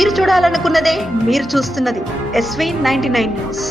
మీరు చూడాలనుకున్నదే మీరు చూస్తున్నది SV99 న్యూస్.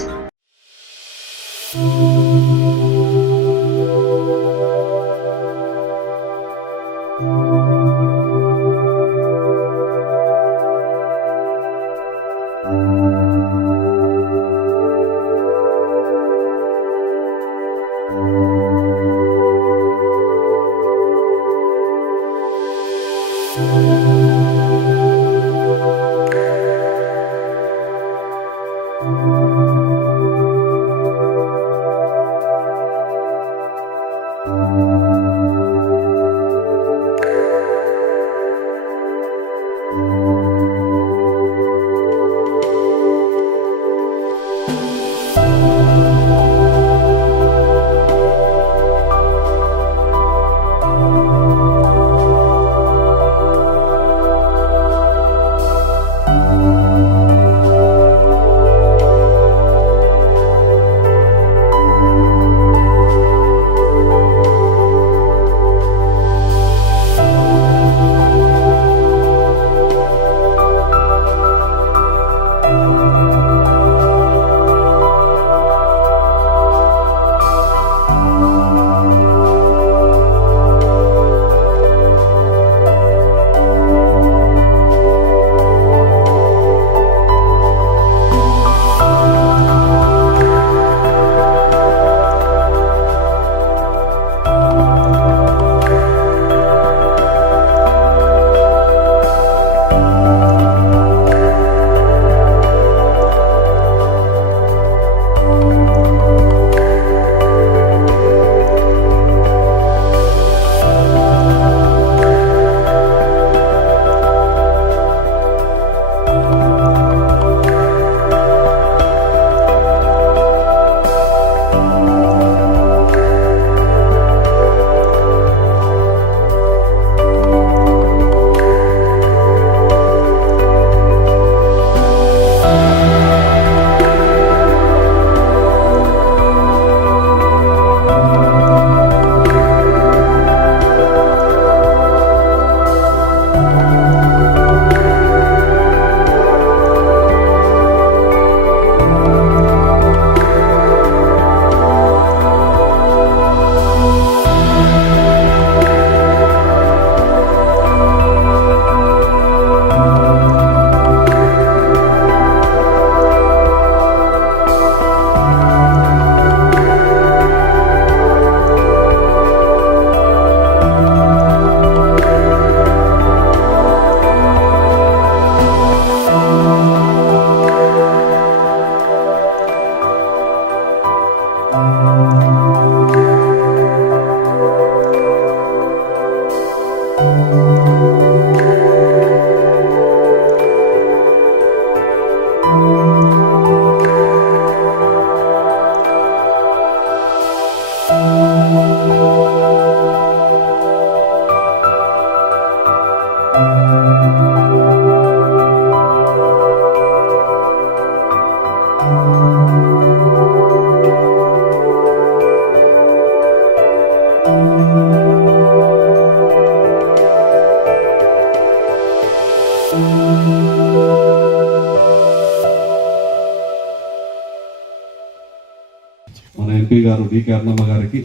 మన ఎంపీ గారు డికే అర్ణమ్మ గారికి,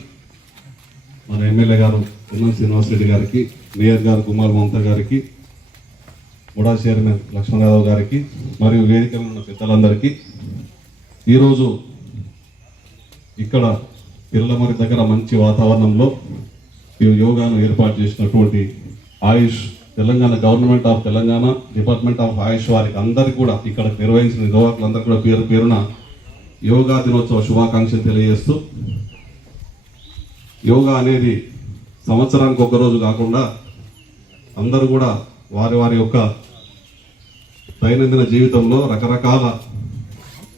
మన ఎమ్మెల్యే గారు ఎన్ఎం శ్రీనివాస్ రెడ్డి గారికి, మేయర్ గారు కుమార్ మమతా గారికి, ముడా చైర్మన్ లక్ష్మణరావు గారికి మరియు వేదికలో ఉన్న పెద్దలందరికీ ఈరోజు ఇక్కడ పిల్లమరి దగ్గర మంచి వాతావరణంలో ఈ యోగాను ఏర్పాటు చేసినటువంటి Ayush Telangana government of Telangana department of Ayush వారికి అందరికీ కూడా ఇక్కడ నిర్వహించిన నిర్వాహకులందరూ కూడా పేరు పేరున యోగా దినోత్సవ శుభాకాంక్షలు తెలియజేస్తూ, యోగా అనేది సంవత్సరానికి ఒక రోజు కాకుండా అందరూ కూడా వారి వారి యొక్క దైనందిన జీవితంలో రకరకాల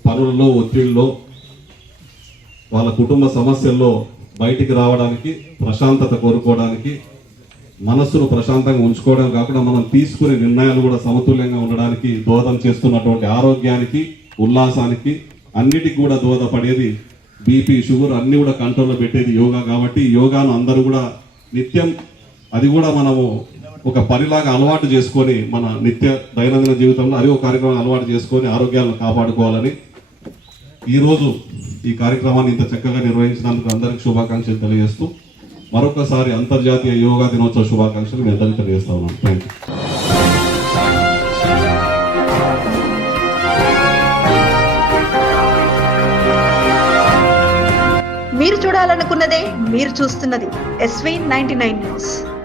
పనులలో, ఒత్తిడిలో, వాళ్ళ కుటుంబ సమస్యల్లో బయటికి రావడానికి, ప్రశాంతత కోరుకోవడానికి, మనస్సును ప్రశాంతంగా ఉంచుకోవడం కాకుండా మనం తీసుకునే నిర్ణయాలు కూడా సమతుల్యంగా ఉండడానికి దోహదం చేస్తున్నటువంటి ఆరోగ్యానికి, ఉల్లాసానికి అన్నిటికి కూడా దోహదపడేది బీపీ, షుగర్ అన్నీ కూడా కంట్రోల్లో పెట్టేది యోగా. కాబట్టి యోగాను అందరూ కూడా నిత్యం, అది కూడా మనము ఒక పనిలాగా అలవాటు చేసుకొని మన నిత్య దైనందిన జీవితంలో అవి ఒక కార్యక్రమం అలవాటు చేసుకొని ఆరోగ్యాలను కాపాడుకోవాలని ఈరోజు ఈ కార్యక్రమాన్ని ఇంత చక్కగా నిర్వహించినందుకు అందరికి శుభాకాంక్షలు తెలియజేస్తూ మరొకసారి అంతర్జాతీయ యోగా దినోత్సవ శుభాకాంక్షలు మీ అందరికీ తెలియజేస్తా ఉన్నాను. Thank you. మీరు చూడాలనుకున్నదే మీరు చూస్తున్నది SV 99 న్యూస్.